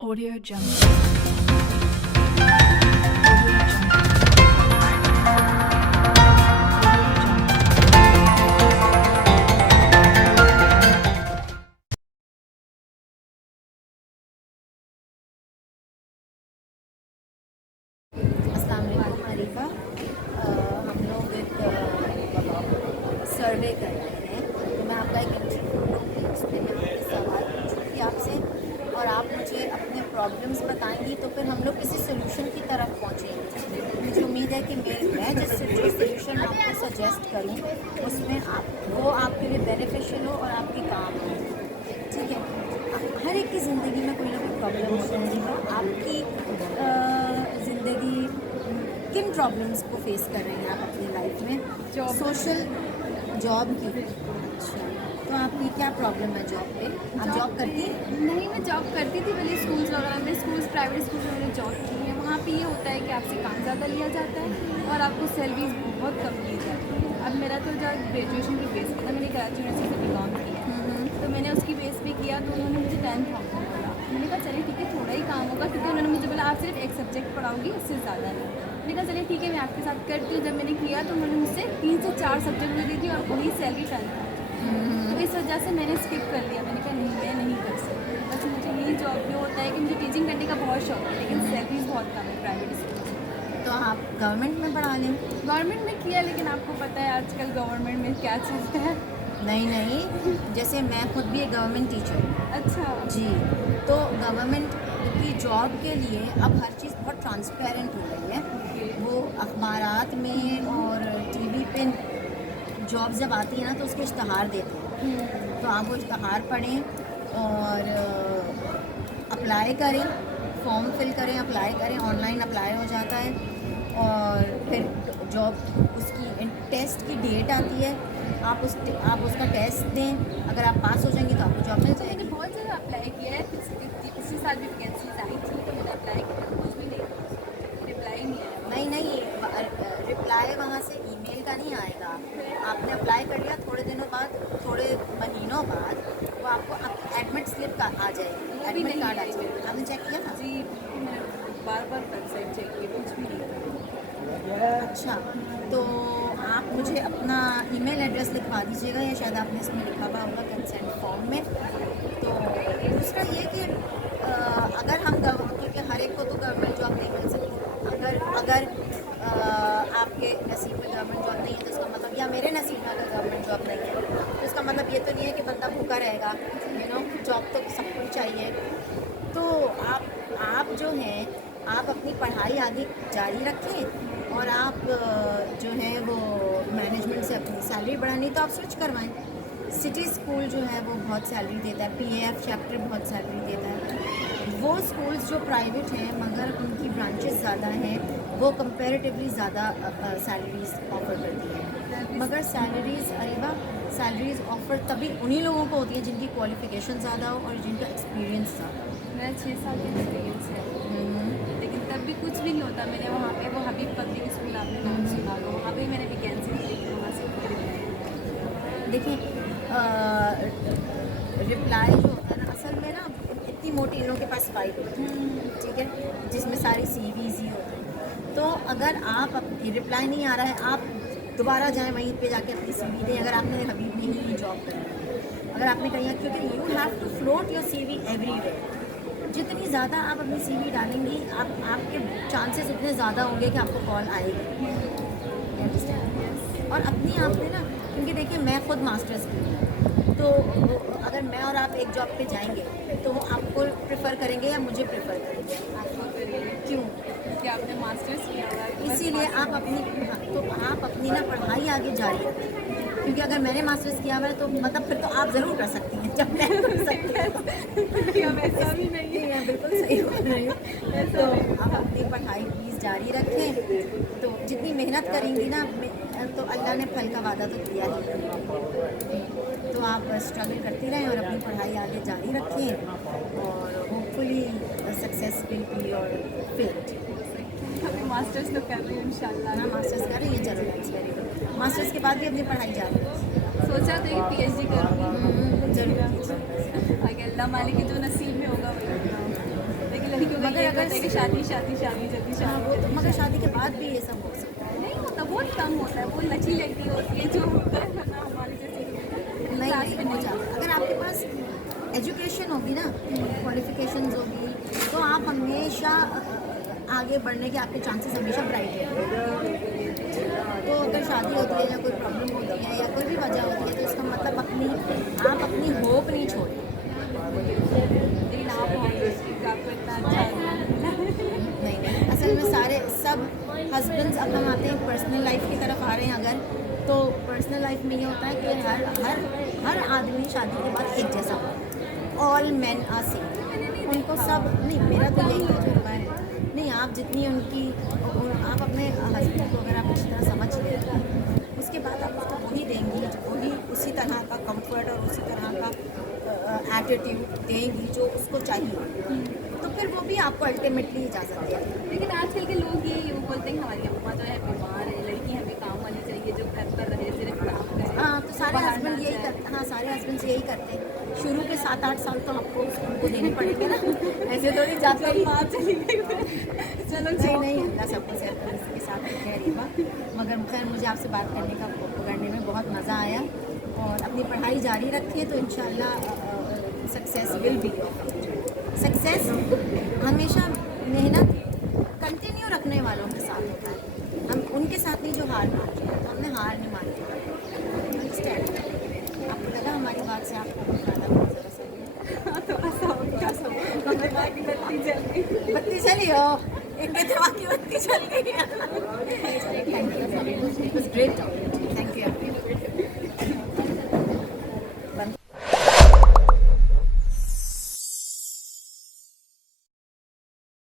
Audio Jungle. अस्सलाम वालेकुम अरीफा। हम लोग एक सर्वे कर रहे हैं, तो मैं आपका एक इंटरव्यू लूँगी, उसमें मैं आपके सवाल पूछूँगी आपसे और आप मुझे अपने प्रॉब्लम्स बताएंगी, तो फिर हम लोग किसी सोल्यूशन की तरफ पहुँचेंगे। मुझे उम्मीद है कि मैं जो सोल्यूशन आपको सजेस्ट करूँ उसमें वो आपके लिए बेनिफिशियल हो और आपके काम हो। ठीक है, हर एक की ज़िंदगी में कोई ना कोई प्रॉब्लम होती है। आपकी ज़िंदगी किन प्रॉब्लम्स को फेस कर रहे हैं आप अपनी लाइफ में? सोशल जॉब की। अच्छा, तो आपकी क्या प्रॉब्लम है जॉब पे? आप जॉब करती हैं? नहीं, मैं जॉब करती थी पहले स्कूल्स वगैरह में, प्राइवेट स्कूल्स में मैंने जॉब की है। वहाँ पे ये होता है कि आपसे काम ज़्यादा लिया जाता है और आपको सैलरीज बहुत कम दी जाती है। अब मेरा तो जो ग्रेजुएशन की बेस पे था, मैंने कराची यूनिवर्सिटी से बिलोंग किया, तो मैंने उसकी बेस पे किया, तो उन्होंने मुझे 10,000 बोला। मैंने कहा चलिए ठीक है, थोड़ा ही काम होगा, क्योंकि उन्होंने मुझे बोला आप सिर्फ एक सब्जेक्ट पढ़ाओगी, उससे ज़्यादा नहीं। मैंने कहा चलिए ठीक है, मैं आपके साथ करती हूँ। जब मैंने किया तो उन्होंने मुझसे 3 से 4 सब्जेक्ट भी दी थी और वही सैलरी 10,000। तो इस वजह से मैंने स्किप कर लिया। मैंने कहा नहीं, मैं नहीं कर सकती। बस मुझे यही जॉब भी होता है कि मुझे टीचिंग करने का बहुत शौक है, लेकिन सैलरीज बहुत कम है प्राइवेट स्कूल में। तो आप गवर्नमेंट में पढ़ा लें। गवर्नमेंट में किया, लेकिन आपको पता है आजकल गवर्नमेंट में क्या चलता है। नहीं नहीं, जैसे मैं खुद भी एक गवर्नमेंट टीचर हूँ। अच्छा। जी, तो गवर्नमेंट की जॉब के लिए अब हर चीज़ बहुत ट्रांसपेरेंट हो गई है। वो अखबारात में और टीवी पे जॉब जब आती है ना, तो उसके इश्तहार देते हैं। तो आप वो इश्तहार पढ़ें और अप्लाई करें, फॉर्म फिल करें, अप्लाई करें, ऑनलाइन अप्लाई हो जाता है और फिर जॉब उसकी टेस्ट की डेट आती है। आप उसका टेस्ट दें, अगर आप पास हो जाएंगे तो आपको जॉब मिल तो मैंने जाएगी। बहुत ज़्यादा अप्लाई किया है। पिछले साल भी वैकेंसीज आई थी, तो मैंने अप्लाई किया, कुछ भी नहीं, रिप्लाई नहीं आया। नहीं नहीं, रिप्लाई वहाँ से ईमेल का नहीं आएगा। आपने अप्लाई कर लिया, थोड़े दिनों बाद, थोड़े महीनों बाद वो आपको एडमिट स्लिप का आ जाएगी, वो भी एडमिट नहीं कार्ड आ आई। जाएगा। आपने चेक किया ना? जी, मैंने बार बार वेबसाइट चेक की, कुछ भी नहीं। अच्छा, तो आप मुझे अपना ईमेल एड्रेस लिखवा दीजिएगा, या शायद आपने इसमें लिखा हुआ होगा कंसेंट फॉर्म में। तो दूसरा ये कि अगर हम क्योंकि हर एक को तो गवर्नमेंट जॉब नहीं मिल सकती। अगर आपके नसीब में गवर्नमेंट जॉब नहीं है, तो इसका मतलब, या मेरे नसीब में अगर गवर्नमेंट जॉब नहीं है, तो इसका मतलब ये तो नहीं है कि बंदा भूखा रहेगा। जॉब तो सबको चाहिए। तो आप जो हैं, आप अपनी पढ़ाई आगे जारी रखें और आप जो है वो मैनेजमेंट से अपनी सैलरी बढ़ानी, तो आप स्विच करवाएं। सिटी स्कूल जो है वो बहुत सैलरी देता है, पीएएफ चैप्टर बहुत सैलरी देता है। वो स्कूल्स जो प्राइवेट हैं मगर उनकी ब्रांचेस ज़्यादा हैं, वो कंपैरेटिवली ज़्यादा सैलरीज ऑफ़र करती हैं। मगर सैलरीज ऑफ़र तभी उन्हीं लोगों को होती है जिनकी क्वालिफ़िकेशन ज़्यादा हो और जिनका एक्सपीरियंस ज़्यादा हो। मेरा 6 साल का एक्सपीरियंस है, लेकिन तब भी कुछ भी नहीं होता। मैंने वहाँ पे वो हबीब पब्लिक स्कूल, आपने नाम सुना होगा, वहाँ पे मैंने वैकेंसी देखी, वहाँ से देखिए, रिप्लाई जो होता है ना, असल में ना इतनी मोटी इन लोगों के पास फाइल होती है, ठीक है, जिसमें सारी सीवीज ही होती हैं। तो अगर आप रिप्लाई नहीं आ रहा है, आप दोबारा जाएं, वहीं पे जाके अपनी सीवी दें। अगर आपने हबीब में ही जॉब करनी है, अगर आपने कहीं, क्योंकि you have to float your CV everywhere. जितनी ज़्यादा आप अपनी सीवी डालेंगी, आपके चांसेस उतने ज़्यादा होंगे कि आपको कॉल आएगी। और अपनी आपने ना, क्योंकि देखिए मैं खुद मास्टर्स की हूँ, तो अगर मैं और आप एक जॉब पे जाएंगे तो वो आपको प्रेफर करेंगे या मुझे प्रेफर करेंगे? आपको करिए, क्यों? कि आपने मास्टर्स किया हुआ है। इसीलिए आप अपनी, हाँ, तो आप अपनी ना पढ़ाई आगे जारी रखें, क्योंकि अगर मैंने मास्टर्स किया हुआ है तो मतलब फिर तो आप ज़रूर कर सकती हैं, जब मैं कर सकती हूँ। अब ऐसा भी नहीं है। मैं बिल्कुल सही बोल रही हूँ। तो आप अपनी पढ़ाई प्लीज़ जारी रखें। तो जितनी मेहनत करेंगी ना, तो अल्लाह ने फल का वादा तो किया ही है। तो आप स्ट्रगल करती रहें और अपनी पढ़ाई आगे जारी रखें और hopefully success will be your fate. अभी मास्टर्स तो कर रही हूँ इंशाल्लाह। हाँ, मास्टर्स कर रही है, चलो दैट्स वेरी गुड। मास्टर्स के बाद भी अपनी पढ़ाई जारी रखें। सोचा था कि पीएचडी करूँगी, जरूर कीजिए। आगे अल्लाह मालिक के जो नसीब में होगा वही होगा। अगर अगर कि शादी शादी शादी जल्दी हाँ शादी वो तो मगर शादी के बाद भी ये सब हो सकता नहीं होता, बहुत कम होता है, वो लची लगती होती है जो होता है, वरना हमारे जैसे है नहीं नहीं हो जाता अगर आपके पास एजुकेशन होगी ना क्वालिफिकेशंस होगी तो आप हमेशा आगे बढ़ने के आपके चांसेस हमेशा ब्राइट रहेंगे तो अगर शादी होती है या कोई प्रॉब्लम होती है या कोई भी वजह होती है तो इसका मतलब आप अपनी होप नहीं छोड़ें लेकिन आप बहुत आपको इतना अच्छा नहीं नहीं असल में सारे सब हस्बैंड्स अब हम आते हैं पर्सनल लाइफ की तरफ आ रहे हैं अगर तो पर्सनल लाइफ में ये होता है कि हर आदमी शादी के बाद एक जैसा होता है ऑल मैन आर सेम उनको सब नहीं मेरा तो यही तजुर्बा है नहीं आप जितनी उनकी आप अपने हस्बैंड को अगर आप अच्छी तरह समझ लेते हैं उसके बाद आप उसको वही देंगी वही उसी तरह का कंफर्ट और उसी तरह का एटीट्यूड देंगी जो उसको चाहिए तो फिर वो भी आपको अल्टीमेटली इजाज़त देगी लेकिन आजकल के लोग ये बोलते हैं कि हमारी अम्मा जो है बीमार है, लड़की हमें काम वाली चाहिए जो घर पर रहे, सिर्फ काम करे। हाँ तो सारे बाहर हस्बैंड ना यही जाए। करते हाँ सारे हस्बैंड यही करते हैं शुरू के 7-8 साल तो आपको उनको देने पड़ेंगे ना ऐसे थोड़ी जाते ही माँ चली गई चलो नहीं नहीं अल्लाह सबको सेहत के साथ रखे रीबा मगर खैर मुझे आपसे बात करने में बहुत मज़ा आया और अपनी पढ़ाई जारी रखिए तो इंशाल्लाह सक्सेस विल बी सक्सेस हमेशा मेहनत कंटिन्यू रखने वालों के साथ होता है हम उनके साथ नहीं जो हार मानते हैं तो हमने हार नहीं मानी अंडरस्टैंड आपको लगा हमारी बात से आपको ज़्यादा ज़रा सही है थोड़ा सा हो गया हमें बात की बत्ती जल गई बत्ती चली हो एक दिमाग की बत्ती चल गई थैंक यू ग्रेट